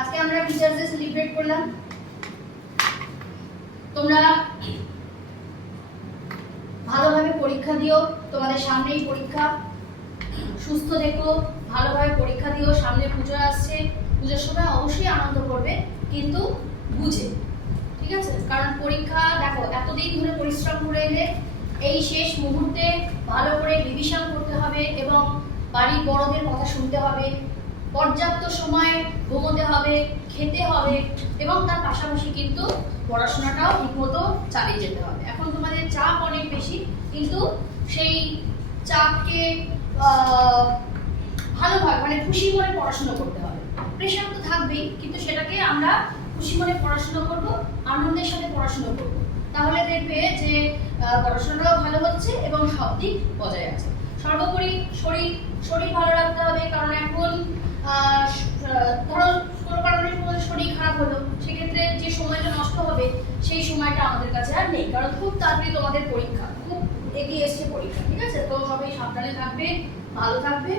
আজকে আমরা teachers day celebrate করলাম। তোমরা ভালোভাবে পরীক্ষা দিও, তোমাদের সামনেই পরীক্ষা, সুস্থ থেকো, ভালোভাবে পরীক্ষা দিও। সামনে পুজো আসছে, পুজোর সময় অবশ্যই আনন্দ করবে, কিন্তু বুঝে, ঠিক আছে? কারণ পরীক্ষা দেখো এতদিন ধরে পরিশ্রম করে এলে এই শেষ মুহূর্তে ভালো করে রিভিশন করতে হবে এবং বাড়ির বড়দের কথা শুনতে হবে, পর্যাপ্ত সময় ঘুমোতে হবে, খেতে হবে এবং তার পাশাপাশি কিন্তু পড়াশোনাটাও ঠিকমতো চালিয়ে যেতে হবে। এখন তোমাদের চাপ অনেক বেশি, কিন্তু সেই চাপকে ভালোভাবে মানে খুশি মনে পড়াশোনা করতে হবে। প্রেশার তো থাকবেই, কিন্তু সেটাকে আমরা খুশি মনে পড়াশোনা করব, আনন্দের সাথে পড়াশোনা করব, তাহলে দেখবে যে পড়াশোনাটাও ভালো হচ্ছে এবং সব দিক বজায় আছে। সর্বোপরি শরীর ভালো রাখতে হবে, কারণ এখন ধরো কোনো কারণে তোমাদের শরীর খারাপ হলো, সেক্ষেত্রে যে সময়টা নষ্ট হবে সেই সময়টা আমাদের কাছে আর নেই, কারণ খুব তাড়াতাড়ি তোমাদের পরীক্ষা, খুব এগিয়ে এসছে পরীক্ষা, ঠিক আছে? তো সবাই সাবধানে থাকবে, ভালো থাকবে।